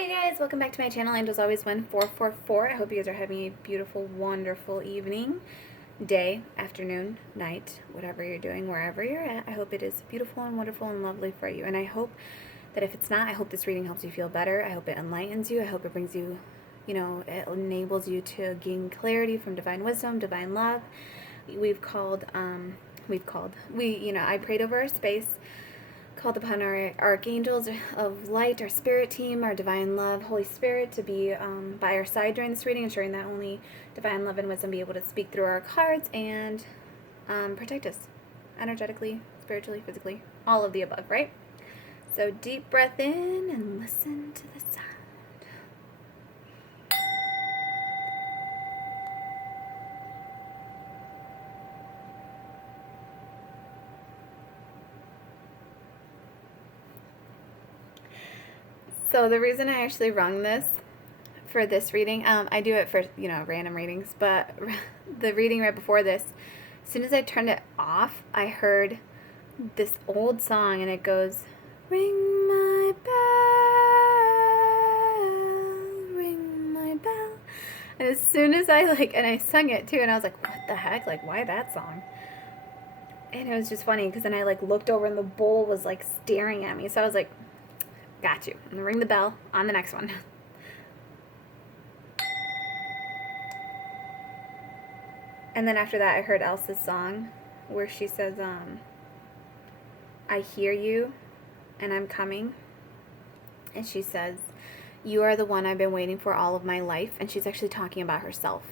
Hi guys, welcome back to my channel, Angels Always Win 444. I hope you guys are having a beautiful, wonderful evening, day, afternoon, night, whatever you're doing, wherever you're at. I hope it is beautiful and wonderful and lovely for you. And I hope that if it's not, I hope this reading helps you feel better. I hope it enlightens you. I hope it brings you, it enables you to gain clarity from divine wisdom, divine love. I prayed over our space, called upon our archangels of light, our spirit team, our divine love, Holy Spirit, to be by our side during this reading, ensuring that only divine love and wisdom be able to speak through our cards and protect us energetically, spiritually, physically, all of the above, right? So deep breath in and listen to the sound. So the reason I actually rung this for this reading, I do it for, random readings, but the reading right before this, as soon as I turned it off, I heard this old song, and it goes, ring my bell, ring my bell. And as soon as I and I sung it too, and I was like, what the heck, why that song? And it was just funny, because then I looked over and the bull was staring at me, so I was like, got you, I'm gonna ring the bell on the next one. And then after that, I heard Elsa's song where she says, I hear you and I'm coming. And she says, you are the one I've been waiting for all of my life. And she's actually talking about herself.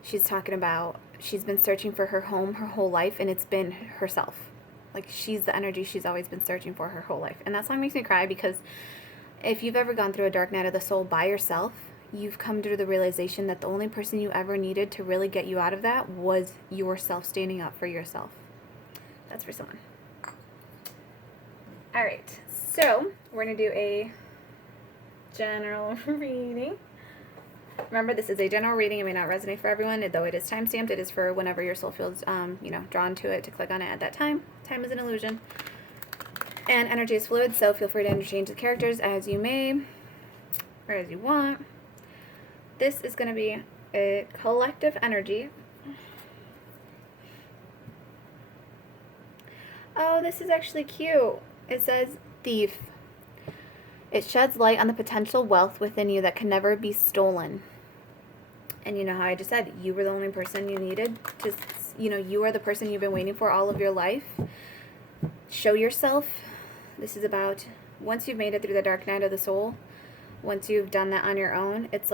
She's talking about, she's been searching for her home her whole life, and it's been herself. She's the energy she's always been searching for her whole life. And that song makes me cry, because if you've ever gone through a dark night of the soul by yourself, you've come to the realization that the only person you ever needed to really get you out of that was yourself, standing up for yourself. That's for someone. All right, so we're going to do a general reading. Remember, this is a general reading. It may not resonate for everyone, though it is time-stamped. It is for whenever your soul feels, drawn to it, to click on it at that time. Time is an illusion. And energy is fluid, so feel free to interchange the characters as you may, or as you want. This is going to be a collective energy. Oh, this is actually cute. It says, thief. It sheds light on the potential wealth within you that can never be stolen. And you know how I just said, you were the only person you needed to, you are the person you've been waiting for all of your life. Show yourself. This is about, once you've made it through the dark night of the soul, once you've done that on your own, it's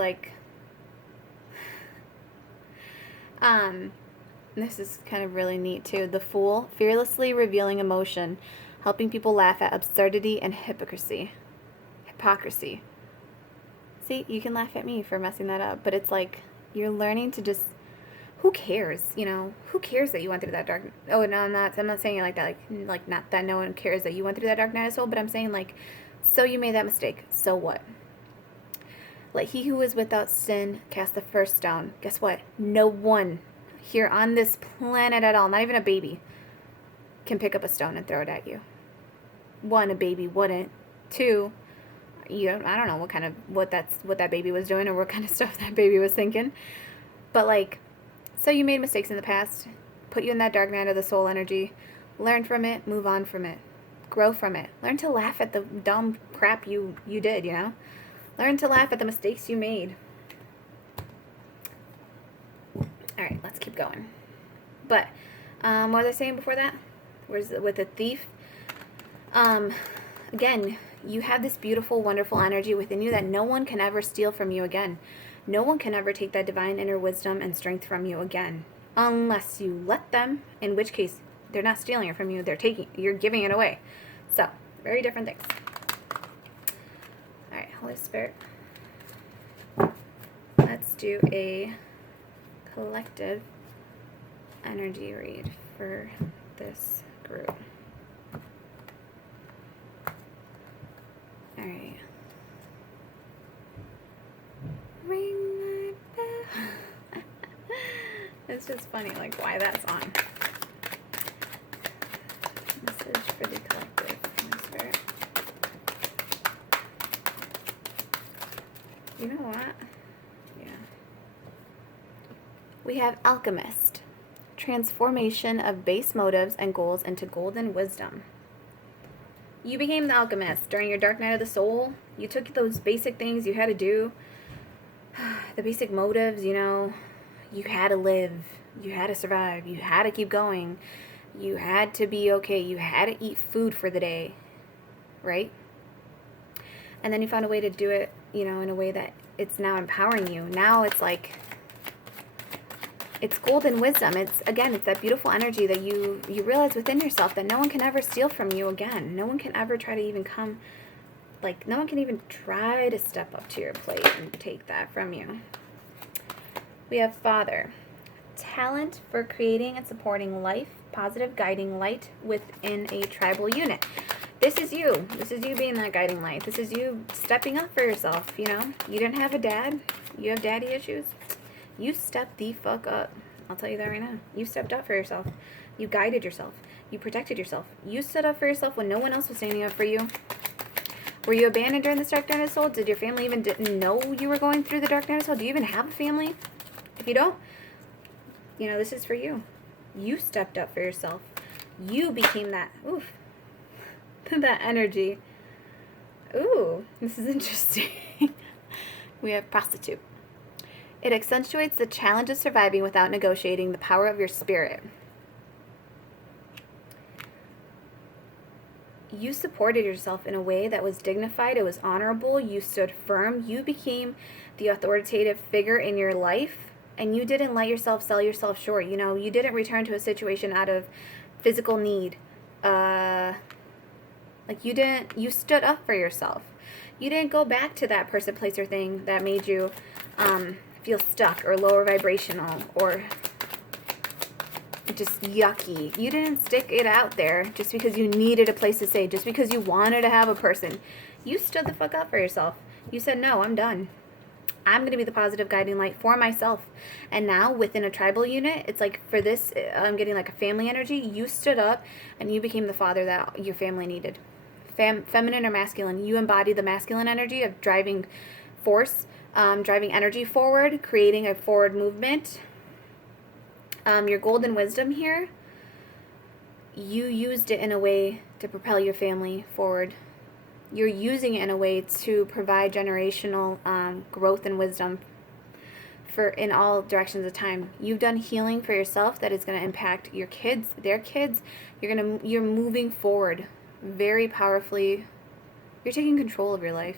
this is kind of really neat too. The Fool, fearlessly revealing emotion, helping people laugh at absurdity and hypocrisy. See, you can laugh at me for messing that up, but it's you're learning to just, who cares, who cares that you went through that dark, oh, no, I'm not saying it like that, not that no one cares that you went through that dark night of soul, but I'm saying, so you made that mistake, so what? Let he who is without sin cast the first stone. Guess what? No one here on this planet at all, not even a baby, can pick up a stone and throw it at you. One, a baby wouldn't. Two, I don't know what that baby was doing, or what kind of stuff that baby was thinking. But so you made mistakes in the past, put you in that dark night of the soul energy, learn from it, move on from it, grow from it, learn to laugh at the dumb crap you did, learn to laugh at the mistakes you made. All right, let's keep going. But what was I saying before that? With the thief? Again, you have this beautiful, wonderful energy within you that no one can ever steal from you again. No one can ever take that divine inner wisdom and strength from you again, unless you let them, in which case they're not stealing it from you, you're giving it away. So, very different things. All right, Holy Spirit. Let's do a collective energy read for this group. All right. Ring my bell. It's just funny, why that song? Message for the collective, Holy Spirit. We have alchemist. Transformation of base motives and goals into golden wisdom. You became the alchemist during your dark night of the soul. You took those basic things you had to do, the basic motives, you know, you had to live, you had to survive, you had to keep going, you had to be okay, you had to eat food for the day, right? And then you found a way to do it, you know, in a way that it's now empowering you. Now it's like, it's golden wisdom. It's, again, it's that beautiful energy that you realize within yourself that no one can ever steal from you again. No one can ever try to even come, like, no one can even try to step up to your plate and take that from you. We have Father. Talent for creating and supporting life, positive guiding light within a tribal unit. This is you. This is you being that guiding light. This is you stepping up for yourself, you know. You didn't have a dad. You have daddy issues. You stepped the fuck up. I'll tell you that right now. You stepped up for yourself. You guided yourself. You protected yourself. You stood up for yourself when no one else was standing up for you. Were you abandoned during the dark night of the soul? Did your family even didn't know you were going through the dark night of the soul? Do you even have a family? If you don't, you know, this is for you. You stepped up for yourself. You became that, oof, that energy. Ooh, this is interesting. We have prostitute. It accentuates the challenge of surviving without negotiating the power of your spirit. You supported yourself in a way that was dignified. It was honorable. You stood firm. You became the authoritative figure in your life, and you didn't let yourself sell yourself short. You know, you didn't return to a situation out of physical need. Like you stood up for yourself. You didn't go back to that person, place, or thing that made you feel stuck or lower vibrational or just yucky. You didn't stick it out there just because you needed a place to stay, just because you wanted to have a person. You stood the fuck up for yourself. You said, no, I'm done. I'm going to be the positive guiding light for myself. And now within a tribal unit, it's like for this, I'm getting like a family energy. You stood up and you became the father that your family needed. Feminine or masculine, you embody the masculine energy of driving force, driving energy forward, creating a forward movement. Your golden wisdom here, you used it in a way to propel your family forward. You're using it in a way to provide generational growth and wisdom for in all directions of time. You've done healing for yourself that is going to impact your kids, their kids. You're moving forward very powerfully. You're taking control of your life.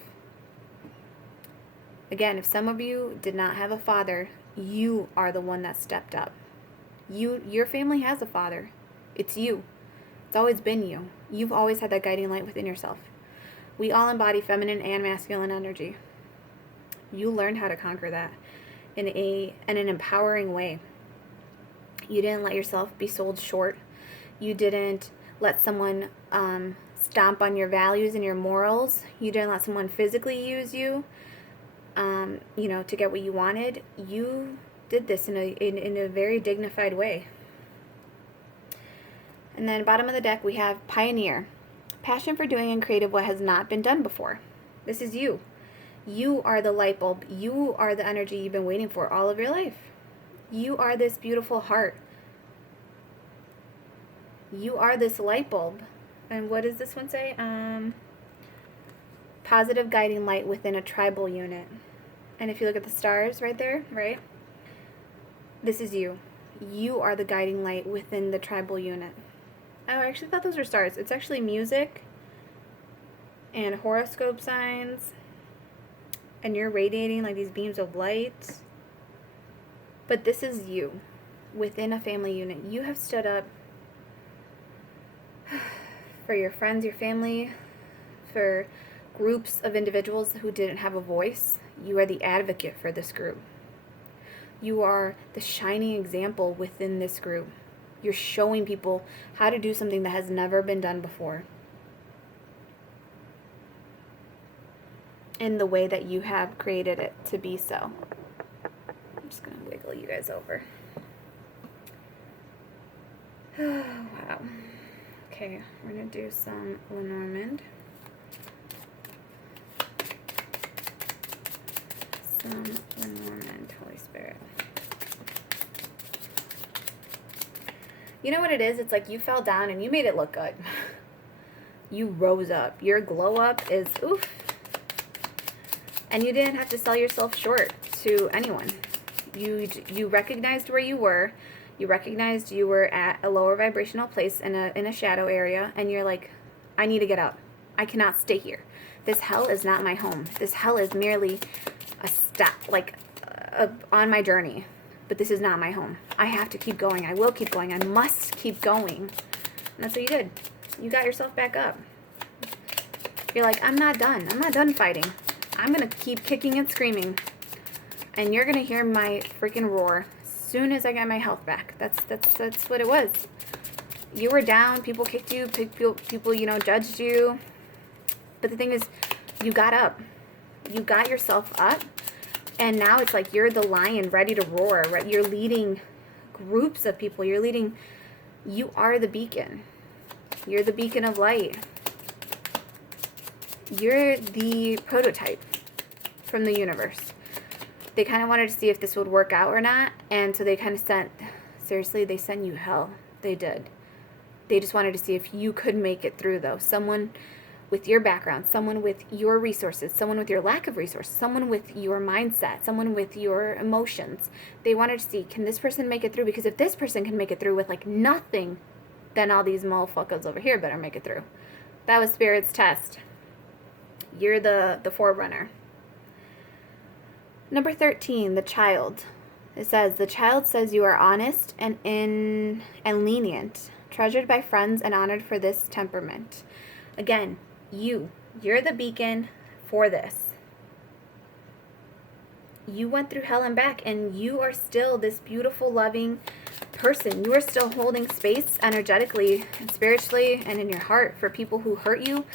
Again, if some of you did not have a father, you are the one that stepped up. Your family has a father. It's you. It's always been you. You've always had that guiding light within yourself. We all embody feminine and masculine energy. You learned how to conquer that in an empowering way. You didn't let yourself be sold short. You didn't let someone stomp on your values and your morals. You didn't let someone physically use you, to get what you wanted. You did this in a very dignified way. And then bottom of the deck we have pioneer. Passion for doing and creative what has not been done before. This is you. You are the light bulb. You are the energy you've been waiting for all of your life. You are this beautiful heart. You are this light bulb. And what does this one say? Positive guiding light within a tribal unit. And if you look at the stars right there, right? This is you. You are the guiding light within the tribal unit. Oh, I actually thought those were stars. It's actually music and horoscope signs. And you're radiating like these beams of light. But this is you within a family unit. You have stood up for your friends, your family, for groups of individuals who didn't have a voice. You are the advocate for this group. You are the shining example within this group. You're showing people how to do something that has never been done before. In the way that you have created it to be so. I'm just going to wiggle you guys over. Wow. Okay, we're going to do some Lenormand. Some Lenormand, Holy Spirit. You know what it is? It's like you fell down and you made it look good. You rose up. Your glow up is oof. And you didn't have to sell yourself short to anyone. You recognized where you were. You recognized you were at a lower vibrational place in a shadow area, and you're like, I need to get up. I cannot stay here. This hell is not my home. This hell is merely a step, like on my journey. But this is not my home. I have to keep going. I will keep going. I must keep going. And that's what you did. You got yourself back up. You're like, I'm not done. I'm not done fighting. I'm going to keep kicking and screaming. And you're going to hear my freaking roar as soon as I get my health back. That's what it was. You were down. People kicked you. People, judged you. But the thing is, you got up. You got yourself up. And now it's like you're the lion ready to roar. Right? You're leading groups of people. You are the beacon. You're the beacon of light. You're the prototype from the universe. They kind of wanted to see if this would work out or not. And so they kind of they sent you hell. They did. They just wanted to see if you could make it through, though. Someone with your background, someone with your resources, someone with your lack of resources, someone with your mindset, someone with your emotions. They wanted to see, can this person make it through? Because if this person can make it through with like nothing, then all these motherfuckers over here better make it through. That was Spirit's test. You're the forerunner. Number 13, the child. It says, the child says you are honest and lenient, treasured by friends and honored for this temperament. Again, you're the beacon for this. You went through hell and back, and you are still this beautiful, loving person. You are still holding space energetically and spiritually and in your heart for people who hurt you,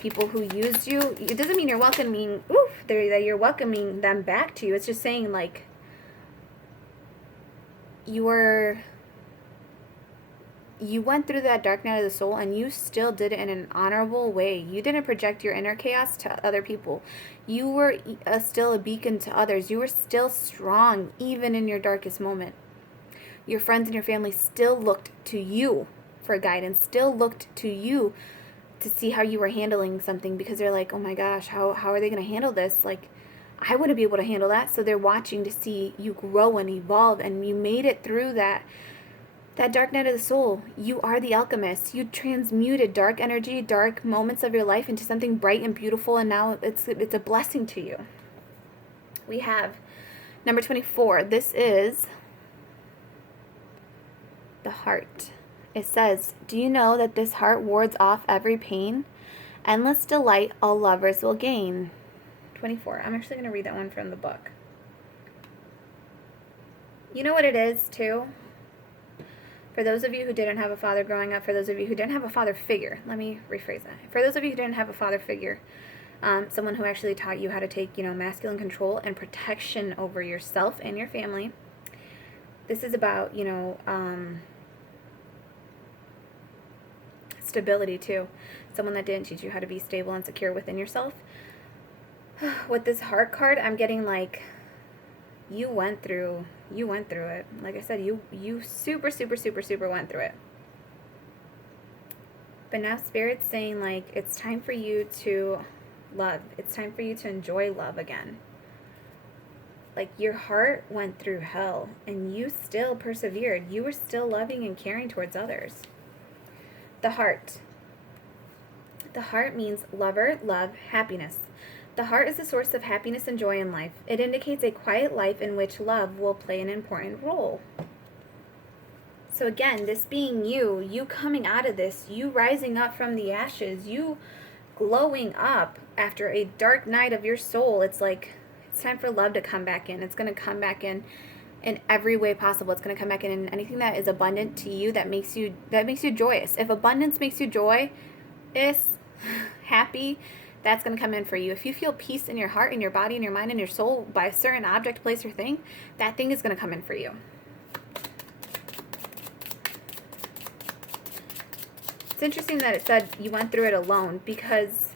people who used you. It doesn't mean you're welcoming, that you're welcoming them back to you. It's just saying, like, you went through that dark night of the soul, and you still did it in an honorable way. You didn't project your inner chaos to other people. You were still a beacon to others. You were still strong, even in your darkest moment. Your friends and your family still looked to you for guidance, still looked to you to see how you were handling something, because they're like, oh my gosh, how are they going to handle this? Like, I wouldn't be able to handle that. So they're watching to see you grow and evolve, and you made it through that dark night of the soul. You are the alchemist. You transmuted dark energy, dark moments of your life into something bright and beautiful, and now it's a blessing to you. We have number 24. This is the heart. It says, do you know that this heart wards off every pain? Endless delight all lovers will gain. 24. I'm actually going to read that one from the book. You know what it is, too? For those of you who didn't have a father growing up, for those of you who didn't have a father figure, let me rephrase that. For those of you who didn't have a father figure, someone who actually taught you how to take, masculine control and protection over yourself and your family. This is about, stability too. Someone that didn't teach you how to be stable and secure within yourself. With this heart card, I'm getting like, you went through it. Like I said, you super went through it. But now Spirit's saying, like, it's time for you to love. It's time for you to enjoy love again. Like, your heart went through hell, and you still persevered. You were still loving and caring towards others. The heart. The heart means lover, love, happiness. The heart is the source of happiness and joy in life. It indicates a quiet life in which love will play an important role. So again, this being you coming out of this, you rising up from the ashes, you glowing up after a dark night of your soul. It's like, it's time for love to come back in. It's going to come back in every way possible. It's going to come back in anything that is abundant to you, that makes you joyous. If abundance makes you joy, happy, that's going to come in for you. If you feel peace in your heart, in your body, in your mind, in your soul by a certain object, place, or thing, that thing is going to come in for you. It's interesting that it said you went through it alone, because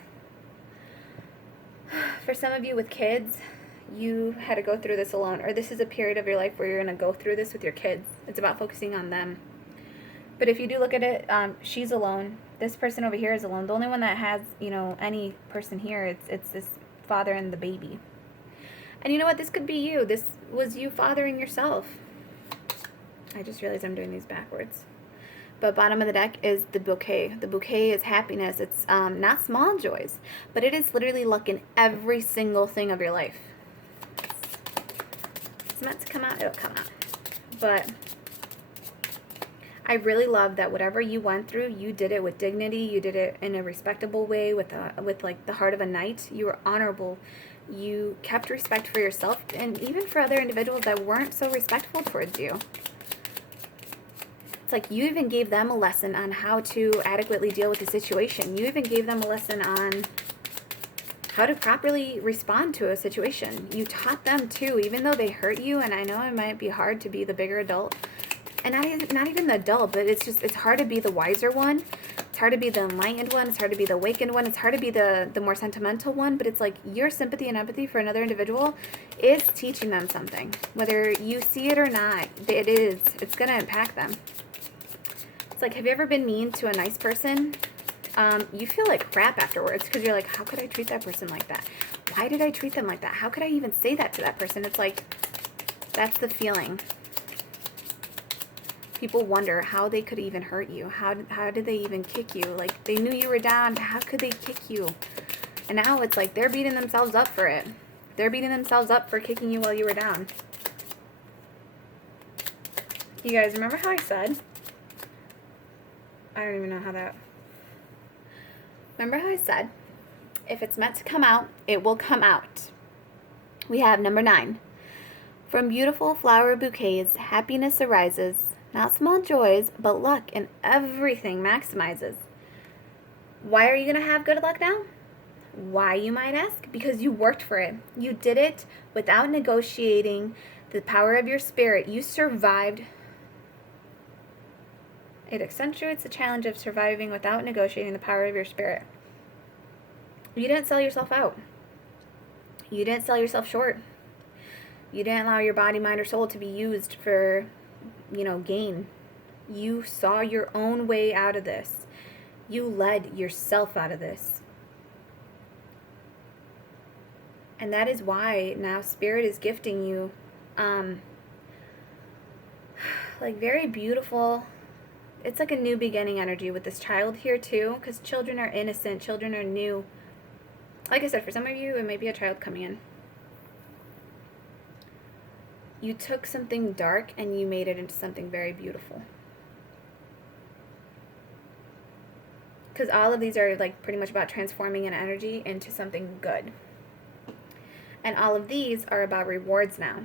for some of you with kids, you had to go through this alone, or this is a period of your life where you're going to go through this with your kids. It's about focusing on them. But if you do look at it, she's alone. This person over here is alone. The only one that has, any person here, it's this father and the baby. And you know what? This could be you. This was you fathering yourself. I just realized I'm doing these backwards. But bottom of the deck is the bouquet. The bouquet is happiness. It's not small joys, but it is literally luck in every single thing of your life. It's meant to come out, it'll come out. But I really love that whatever you went through, you did it with dignity. You did it in a respectable way with like the heart of a knight. You were honorable. You kept respect for yourself and even for other individuals that weren't so respectful towards you. It's like you even gave them a lesson on how to adequately deal with the situation. You even gave them a lesson on how to properly respond to a situation. You taught them too, even though they hurt you. And I know it might be hard to be the bigger adult. And not even the adult, but it's hard to be the wiser one. It's hard to be the enlightened one. It's hard to be the awakened one. It's hard to be the more sentimental one. But it's like your sympathy and empathy for another individual is teaching them something. Whether you see it or not, it's going to impact them. It's like, have you ever been mean to a nice person? You feel like crap afterwards because you're like, how could I treat that person like that? Why did I treat them like that? How could I even say that to that person? It's like, that's the feeling. People wonder how they could even hurt you. How did they even kick you? Like, they knew you were down. How could they kick you? And now it's like they're beating themselves up for it. They're beating themselves up for kicking you while you were down. You guys remember how I said? I don't even know how that... Remember how I said, if it's meant to come out, it will come out. We have number 9. From beautiful flower bouquets, happiness arises. Not small joys, but luck in everything maximizes. Why are you going to have good luck now? Why, you might ask? Because you worked for it. You did it without negotiating the power of your spirit. You survived. It accentuates the challenge of surviving without negotiating the power of your spirit. You didn't sell yourself out. You didn't sell yourself short. You didn't allow your body, mind, or soul to be used for, gain. You saw your own way out of this. You led yourself out of this. And that is why now Spirit is gifting you, very beautiful. It's like a new beginning energy with this child here too, because children are innocent, children are new. Like I said, for some of you, it may be a child coming in. You took something dark and you made it into something very beautiful. Because all of these are pretty much about transforming an energy into something good. And all of these are about rewards now.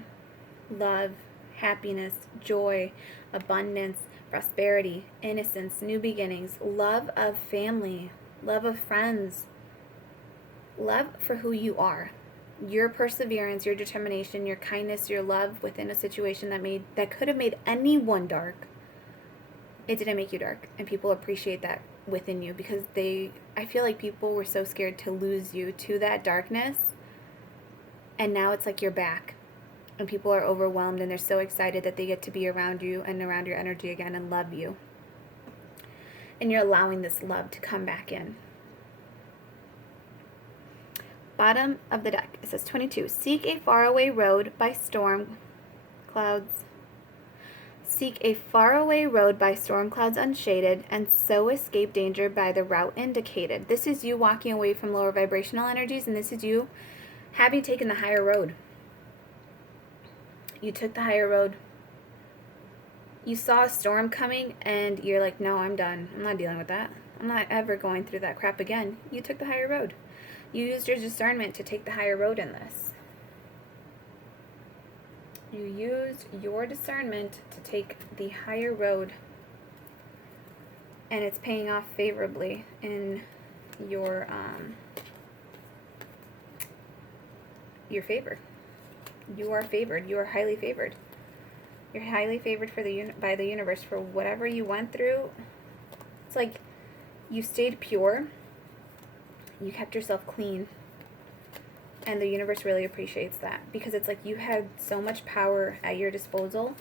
Love, happiness, joy, abundance, prosperity, innocence, new beginnings, love of family, love of friends, love for who you are. Your perseverance, your determination, your kindness, your love within a situation that could have made anyone dark. It didn't make you dark, and people appreciate that within you because I feel like people were so scared to lose you to that darkness, and now it's like you're back, and people are overwhelmed and they're so excited that they get to be around you and around your energy again and love you, and you're allowing this love to come back in. Bottom of the deck, it says 22. Seek a faraway road by storm clouds. Seek a faraway road by storm clouds unshaded, and so escape danger by the route indicated. This is you walking away from lower vibrational energies, and this is you having taken the higher road. You took the higher road. You saw a storm coming, and you're like, no, I'm done. I'm not dealing with that. I'm not ever going through that crap again. You took the higher road. You used your discernment to take the higher road in this. You used your discernment to take the higher road, and it's paying off favorably in your favor. You are favored. You are highly favored. You're highly favored by the universe for whatever you went through. It's like you stayed pure. You kept yourself clean, and the universe really appreciates that because it's like you had so much power at your disposal,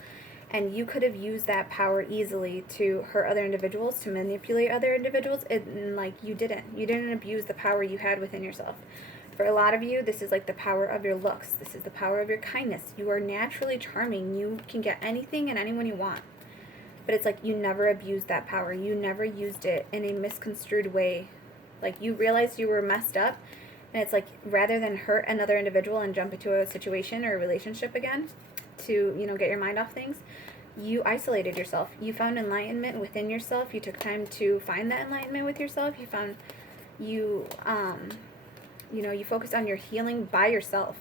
And you could have used that power easily to hurt other individuals, to manipulate other individuals, and like you didn't abuse the power you had within yourself. For a lot of you, this is like the power of your looks. This is the power of your kindness. You are naturally charming. You can get anything and anyone you want. But it's like you never abused that power. You never used it in a misconstrued way. Like you realized you were messed up, and it's like rather than hurt another individual and jump into a situation or a relationship again to, get your mind off things, you isolated yourself. You found enlightenment within yourself. You took time to find that enlightenment with yourself. You you focused on your healing by yourself.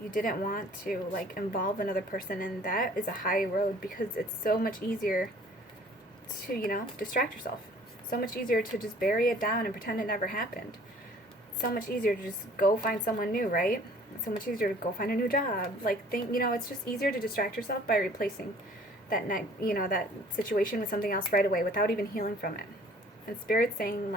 You didn't want to involve another person, and that is a high road because it's so much easier to, distract yourself. So much easier to just bury it down and pretend it never happened. So much easier to just go find someone new, right? It's so much easier to go find a new job. It's just easier to distract yourself by replacing that situation with something else right away without even healing from it. And Spirit's saying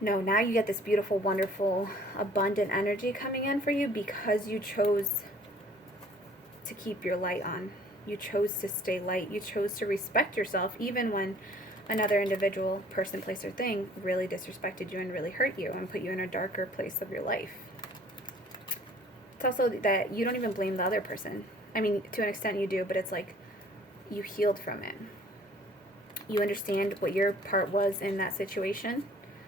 no, now you get this beautiful, wonderful, abundant energy coming in for you because you chose to keep your light on. You chose to stay light. You chose to respect yourself even when another individual, person, place, or thing really disrespected you and really hurt you and put you in a darker place of your life. It's also that you don't even blame the other person. I mean, to an extent you do, but it's like you healed from it. You understand what your part was in that situation,